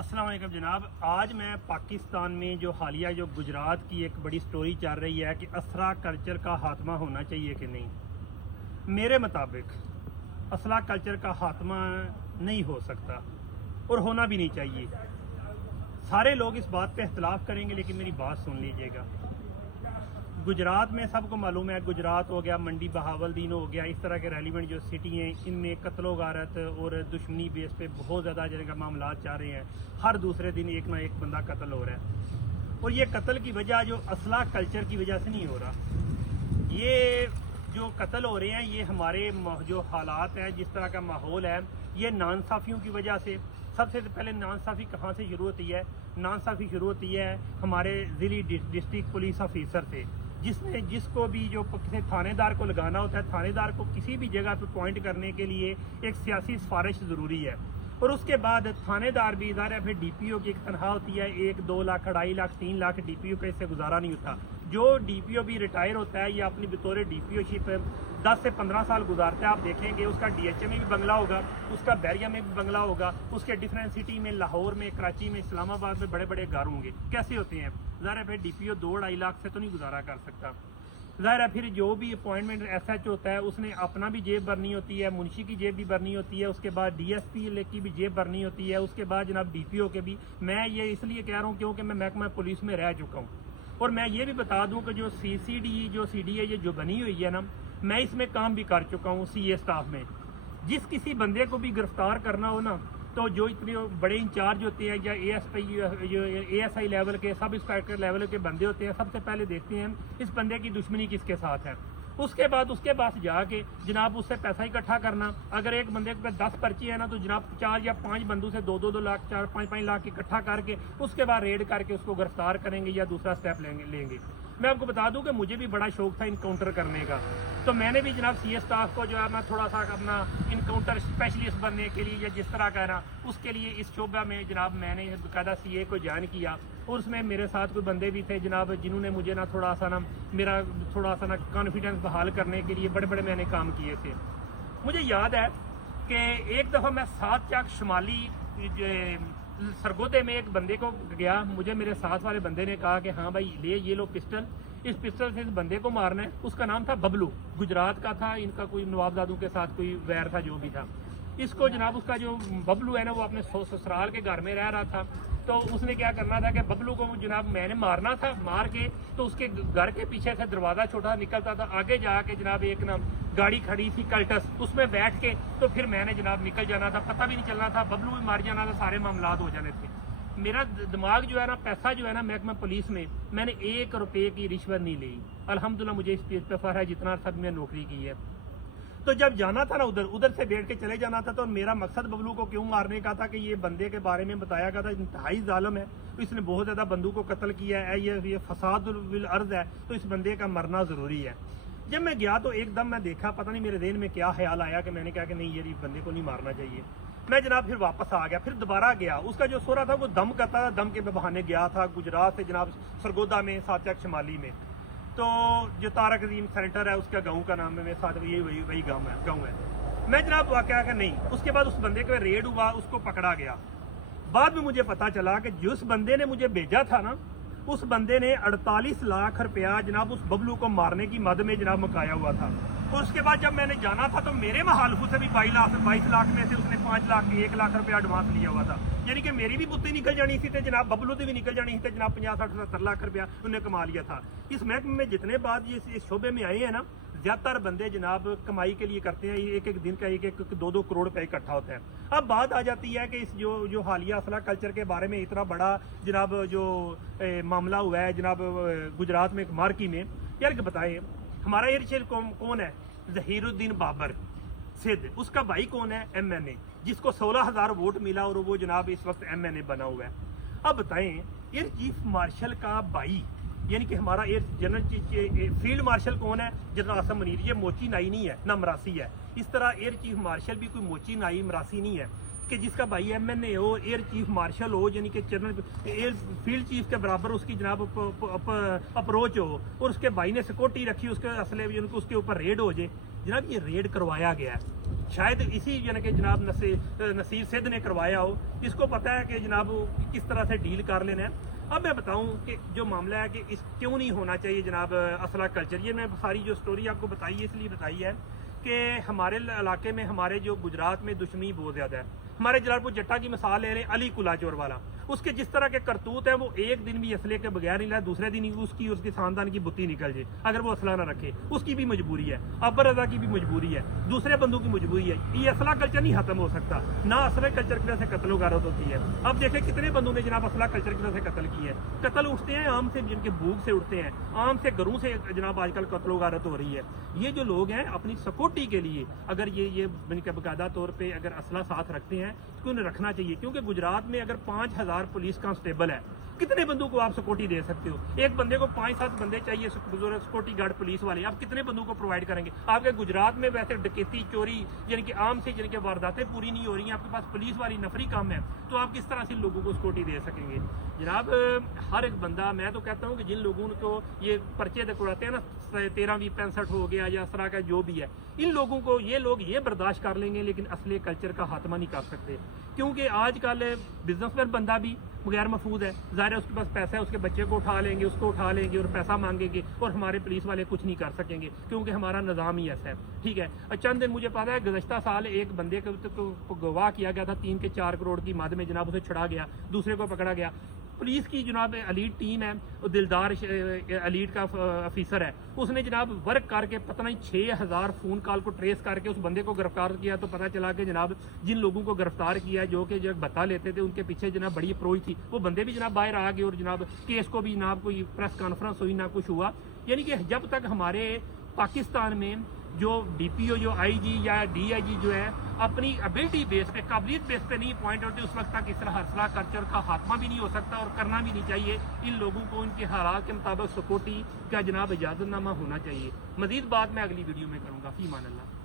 अस्सलाम वालेकुम जनाब। आज मैं पाकिस्तान में जो हालिया जो गुजरात की एक बड़ी स्टोरी चल रही है कि असला कल्चर का खात्मा होना चाहिए कि नहीं। मेरे मुताबिक असला कल्चर का खात्मा नहीं हो सकता और होना भी नहीं चाहिए। सारे लोग इस बात पे इख्तलाफ करेंगे, लेकिन मेरी बात सुन लीजिएगा। गुजरात में सबको मालूम है, गुजरात हो गया, मंडी बहावलदीन हो गया, इस तरह के रेलिवेंट जो सिटी हैं, इनमें कत्लो गारत और दुश्मनी बेस पे बहुत ज़्यादा जगह मामला चाह रहे हैं। हर दूसरे दिन एक ना एक बंदा कत्ल हो रहा है, और ये कत्ल की वजह जो असला कल्चर की वजह से नहीं हो रहा। ये जो कत्ल हो रहे हैं, ये हमारे जो हालात हैं, जिस तरह का माहौल है, ये नाइंसाफ़ियों की वजह से। सबसे पहले नाइंसाफ़ी कहाँ से शुरू होती है? नाइंसाफ़ी शुरू होती है हमारे ज़िली डिस्ट्रिक्ट पुलिस ऑफिसर से, जिसको भी जो किसी थानेदार को लगाना होता है, थानेदार को किसी भी जगह पे पॉइंट करने के लिए एक सियासी सिफारिश ज़रूरी है। और उसके बाद थानेदार भी इधर है, फिर डीपीओ की एक तनख्वाह होती है, 1-2 लाख, 2.5 लाख, 3 लाख डीपीओ पे इससे गुजारा नहीं होता। जो डीपीओ भी रिटायर होता है या अपनी बतौर डीपीओ शिप 10 से 15 साल गुजारता है, आप देखेंगे उसका डीएचए में भी बंगला होगा, उसका बैरिया में भी बंगला होगा, उसके डिफरेंट सिटी में, लाहौर में, कराची में, इस्लामाबाद में बड़े बड़े घर होंगे। कैसे होते हैं? ज़ाहिर है फिर डीपीओ 2-2.5 लाख से तो नहीं गुजारा कर सकता। ज़ाहिर है फिर जो भी अपॉइंटमेंट एसएच होता है, उसने अपना भी जेब भरनी होती है, मुंशी की जेब भी भरनी होती है, उसके बाद डीएसपी की भी जेब भरनी होती है, उसके बाद जनाब डीपीओ के भी। मैं ये इसलिए कह रहा हूँ क्योंकि मैं महकमा पुलिस में रह चुका हूँ, और मैं ये भी बता दूँ कि जो सीडीए ये जो बनी हुई है ना, मैं इसमें काम भी कर चुका हूँ सीए स्टाफ में। जिस किसी बंदे को भी गिरफ्तार करना हो ना, तो जो इतने बड़े इंचार्ज होते हैं या एएसआई लेवल के, सब इंस्पेक्टर लेवल के बंदे होते हैं, सबसे पहले देखते हैं इस बंदे की दुश्मनी किसके साथ है। उसके बाद उसके पास जाके जनाब उससे पैसा इकट्ठा करना। अगर एक बंदे के पास 10 पर्ची है ना, तो जनाब 4 या 5 बंदों से 2-2 लाख, 4-5 लाख इकट्ठा करके उसके बाद रेड करके उसको गिरफ्तार करेंगे या दूसरा स्टेप लेंगे। मैं आपको बता दूं कि मुझे भी बड़ा शौक था इनकाउंटर करने का, तो मैंने भी जनाब सीए स्टाफ को जो है ना थोड़ा सा अपना इनकाउंटर स्पेशलिस्ट बनने के लिए या जिस तरह का है ना, उसके लिए इस शोबा में जनाब मैंने बाकायदा सीए को ज्वाइन किया। और उसमें मेरे साथ कोई बंदे भी थे जनाब, जिन्होंने मुझे ना थोड़ा सा ना कॉन्फिडेंस बहाल करने के लिए बड़े बड़े मैंने काम किए थे। मुझे याद है कि एक दफ़ा मैं 7 चाक शुमाली सरगोदे में एक बंदे को गया, मुझे मेरे साथ वाले बंदे ने कहा कि हाँ भाई ये लो पिस्टल, इस पिस्टल से इस बंदे को मारना है। उसका नाम था बबलू, गुजरात का था, इनका कोई नवाबजादों के साथ कोई वैर था, जो भी था। इसको जनाब उसका जो बबलू है ना, वो अपने ससुराल के घर में रह रहा था, तो उसने क्या करना था कि बबलू को जनाब मैंने मारना था। मार के तो उसके घर के पीछे से दरवाज़ा छोटा निकलता था, आगे जाके जनाब एक ना गाड़ी खड़ी थी कल्टस, उसमें बैठ के तो फिर मैंने जनाब निकल जाना था, पता भी नहीं चलना था, बबलू भी मार जाना था, सारे मामलात हो जाने थे। मेरा दिमाग जो है ना, पैसा जो है ना, महकमा पुलिस में मैंने 1 रुपये की रिश्वत नहीं ली। अल्हम्दुलिल्लाह मुझे इस पे फख्र है, जितना सब मैं नौकरी की है। तो जब जाना था ना, उधर से बैठ के चले जाना था, तो मेरा मकसद बबलू को क्यों मारने का था कि ये बंदे के बारे में बताया गया था इंतहाई जालिम है, तो इसने बहुत ज़्यादा बंदू को कत्ल किया है, ये फसाद विल अर्ज है, तो इस बंदे का मरना ज़रूरी है। जब मैं गया तो एकदम मैं देखा, पता नहीं मेरे ज़हन में क्या ख्याल आया कि मैंने कहा कि नहीं, ये बंदे को नहीं मारना चाहिए। मैं जनाब फिर वापस आ गया, फिर दोबारा गया। उसका जो सोरा था वो दम करता था, दम के बहाने गया था गुजरात से जनाब सरगोदा में, 7 चाक शुमाली में। तो जो तारक अजीम सेंटर है, उसका गाँव का नाम है, मेरे साथ वही गाँव है। मैं जनाब वाक़या का नहीं, उसके बाद उस बंदे का रेड हुआ, उसको पकड़ा गया। बाद में मुझे पता चला कि जिस बंदे ने मुझे भेजा था ना, उस बंदे ने 48 लाख रुपया जनाब उस बबलू को मारने की मद में जनाब मकाया हुआ था। और उसके बाद जब मैंने जाना था, तो मेरे महालफू से भी 22 लाख में से उसने 5 लाख 1 लाख रुपया एडवांस लिया हुआ था। यानी कि मेरी भी बुद्धि निकल जानी थी, जनाब बबलू की भी निकल जानी थी, जनाब 50-60-70 लाख रुपया उन्हें कमा लिया था। इस महकमे में जितने बाद इस शोबे में आए हैं ना, ज़्यादातर बंदे जनाब कमाई के लिए करते हैं, एक दिन का 1-2 करोड़ रुपये इकट्ठा होता है। अब बात आ जाती है कि इस जो हालिया असला कल्चर के बारे में इतना बड़ा जनाब जो मामला हुआ है जनाब गुजरात में मार्की में, यार कि बताएं हमारा एयरचेल कौन है? जहीरुद्दीन बाबर सिद्ध, उसका भाई कौन है? MNA, जिसको 16,000 वोट मिला और वो जनाब इस वक्त MNA बना हुआ है। अब बताएं एयर चीफ मार्शल का भाई, यानी कि हमारा एयर जनरल फील्ड मार्शल कौन है? जनरल आसम मुनीर। ये मोची नाई नहीं है ना मरासी है। इस तरह एयर चीफ मार्शल भी कोई मोची नाई मरासी नहीं है कि जिसका भाई MNA हो, एयर चीफ मार्शल हो, यानी कि जनरल एयर फील्ड चीफ के बराबर उसकी जनाब अप्रोच हो, और उसके भाई ने सिक्योरिटी रखी उसके असले उसके ऊपर रेड हो जाए। जनाब ये रेड करवाया गया है, शायद इसी यानी कि जनाब नसीर सिद्ध ने करवाया हो, इसको पता है कि जनाब किस तरह से डील कर लेना है। अब मैं बताऊं कि जो मामला है कि इस क्यों नहीं होना चाहिए जनाब असला कल्चर, ये मैं सारी जो स्टोरी आपको बताई है इसलिए बताई है कि हमारे इलाके में, हमारे जो गुजरात में दुश्मनी बहुत ज़्यादा है। हमारे जलालपुर जट्टा की मिसाल ले लें, अली कुला चोर वाला, उसके जिस तरह के करतूत है, वो एक दिन भी असले के बगैर नहीं लाया, दूसरे दिन ही उसके खानदान की बुत्ती निकल जाए अगर वो असला ना रखे, उसकी भी मजबूरी है, अबर रजा की भी मजबूरी है, दूसरे बंदों की मजबूरी है। ये असला कल्चर नहीं खत्म हो सकता, ना असला कल्चर की वजह से कत्ल गारत होती है। अब देखें कितने बंदों ने जनाब असला कल्चर की वजह से कत्ल की है। कत्ल उठते हैं आम से, जिनके भूख से उठते हैं, आम से घरों से जनाब आजकल कत्ल गारत हो रही है। ये जो लोग हैं अपनी सिक्योरिटी के लिए अगर ये बाकायदा तौर पर अगर असला साथ रखते हैं तो उन्हें रखना चाहिए, क्योंकि गुजरात में अगर 5000 पुलिस कांस्टेबल है, कितने बंदों को आप सिक्योरिटी दे सकते हो? एक बंदे को 5-7 बंदे चाहिए सिक्योरिटी गार्ड पुलिस वाले, आप कितने बंदों को प्रोवाइड करेंगे? आपके गुजरात में वैसे डकैती, चोरी यानी कि आम से यानी कि वारदातें पूरी नहीं हो रही हैं, आपके पास पुलिस वाली नफरी कम है, तो आप किस तरह से लोगों को सिक्योरिटी दे सकेंगे? जनाब हर एक बंदा, मैं तो कहता हूँ कि जिन लोगों को ये पर्चे दकड़ाते हैं ना 13-20-65 हो गया या इस तरह का जो भी है, इन लोगों को ये लोग ये बर्दाश्त कर लेंगे, लेकिन असली कल्चर का खात्मा नहीं कर सकते, क्योंकि आजकल बिजनेसमैन बंदा भी गैर महफूज है, ज़ाहिर है उसके पास पैसा है, उसके बच्चे को उठा लेंगे, उसको उठा लेंगे और पैसा मांगेंगे, और हमारे पुलिस वाले कुछ नहीं कर सकेंगे क्योंकि हमारा निज़ाम ही ऐसा है। ठीक है, और चंद दिन मुझे पता है गुज़श्ता साल एक बंदे को गवाह किया गया था, 3 से 4 करोड़ की मद में जनाब उसे छुड़ा गया, दूसरे को पकड़ा गया। पुलिस की जनाब एलीट टीम है, दिलदार एलीट का ऑफिसर है, उसने जनाब वर्क करके पता नहीं 6000 फ़ोन कॉल को ट्रेस करके उस बंदे को गिरफ्तार किया। तो पता चला कि जनाब जिन लोगों को गिरफ्तार किया जो कि जब बता लेते थे उनके पीछे जनाब बड़ी अप्रोच थी, वो बंदे भी जनाब बाहर आ गए और जनाब केस को भी जनाब कोई प्रेस कॉन्फ्रेंस हुई ना कुछ हुआ। यानी कि जब तक हमारे पाकिस्तान में जो DPO जो IG या DIG जो है अपनी एबिलिटी बेस पे, काबिलियत बेस पे नहीं पॉइंट होते, उस वक्त तक इस तरह असला कल्चर का खात्मा भी नहीं हो सकता और करना भी नहीं चाहिए। इन लोगों को इनके हालात के मुताबिक सिक्योरिटी का जनाब इजाज़तनामा होना चाहिए। मजीद बात मैं अगली वीडियो में करूँगा। फी मान अल्लाह।